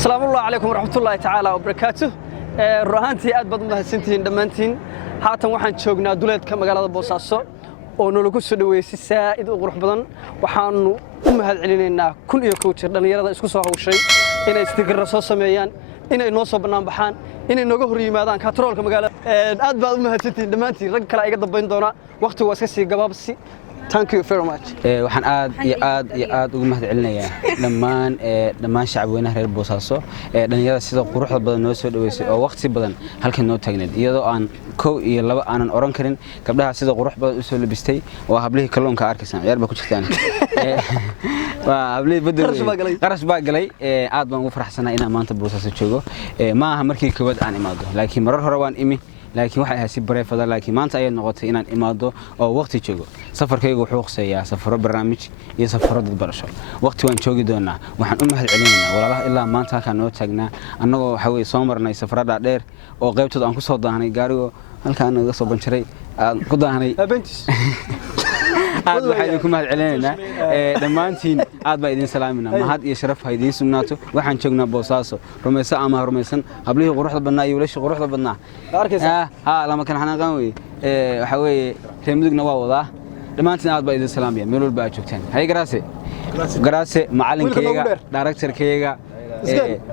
السلام الله عليكم ورحمة الله تعالى وبركاته. رهانتي أد بدو مهسنتين دمانتين هاتن waxaan joognaa duleedka magaalada Boosaaso oo nologu soo dhaweysay saaid u qurux badan waxaanu u mahad celinaynaa kun iyo kow jeer dhalinyarada isku soo hawshay inay sticker soo sameeyaan inay noo soo banaan baxaan inay nooga hor yimaadaan katroolka magaalada aad baad u mahadsantiin dhammaantiin rag kale iga dambeyn doona waqti waa iska sii gabaabsi. Thank you very much. waxaan aad ugu mahad celinayaa dhammaan shacabweynaha reer Boosaaso dhalinyarada sida quruxda badan noo soo dhaweysay oo waqti badan halkan noo taagneed iyadoo aan kow iyo laba aanan oran karin gabdhaha sida qurux badan u soo labistay oo hablihii kalluunka arkaysan ciyaar ba ku jirtaan waa hablihii badal qarash baa galay aad baan ugu faraxsanahay inaan maanta Boosaaso joogo ma aha markii koowaad aan imaado laakiin marar hore waan imi laakiin waxa ay si bareefada laakiin maanta ay noqotay inaan imaado oo waqti joogo safarkaygu wuxuu qseeyaa safaro barnaamij iyo safaro dad barasho waqti waan joogi doonaa waxaan u mahad celinaynaa walaalaha ilaa maanta halkaan noo taagnaa annagoo waxa weey soo marnay safarada dheer oo qaybtooda aan ku soo daahnay gaarigo halkaan naga soo banjiray aan ku daahnay aad waxaan ku mahad celinaynaa dhamaantiin aad baa idin salaaminaa mahad iyo sharaf ha idin sugnaato waxaan joognaa Boosaaso rumaysa ama rumaysan hablihii quruxda badnaa iyo wiilashii quruxda badnaa lama kan xanaaqan weey waxa weeye reemudugna waa wadaa dhamaantiin aad baa idin salaamaya meel walba aad joogtaan hay garaase macallinkayga directorkayga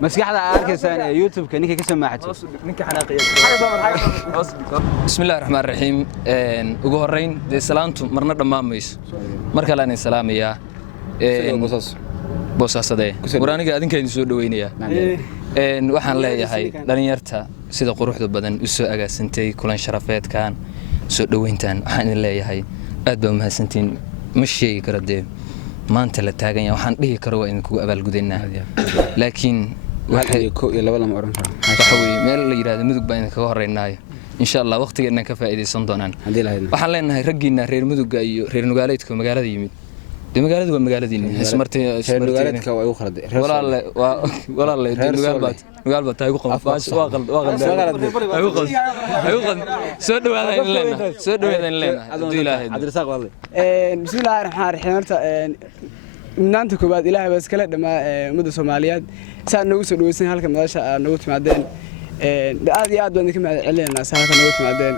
مسكحة أركيسان يوتيوب كنيكي كسم معتي بسم الله الرحمن الرحيم وجهرين دي سلامتم مرنا دماميس مركلاني سلامية بوساس ده وراني قاعدين كاين سود وينيا waxaan leeyahay dhalinyarta sida quruxda badan u soo agaasintay kulan sharafeed kan soo dhaweyntan waxaan leeyahay aad baa mahadsantiin ma sheegi karo de maanta la taagan yahay waxaan dhihi karo waa in ku abaal gudaynaa laakiin waxay ko iyo laba lama oran karo waxa weey meel la yiraahdo mudug baan kaga horeynaayo insha Allah waqtigeena ka faa'iideysan doonaan waxaan leenahay raggiina reer muduga iyo reer nugaaleedka magaalada yimid de magaaladu waa magaaladiina ismartay nugaaleedka waa ugu khalday walaal nugaal baad tahay ugu qab waa qalad soo dhawaadaan leena Cabdirasaaq walaal bismillaahir rahmaanir rahiim horta naanta koobaad ilaahay baa iskala dhamaa umada Soomaaliyeed saa nagu soo dhaweysan halka madasha nagu timaadeen aad iyo aad baan idinka mahad celinaynaa saa halka nagu timaadeen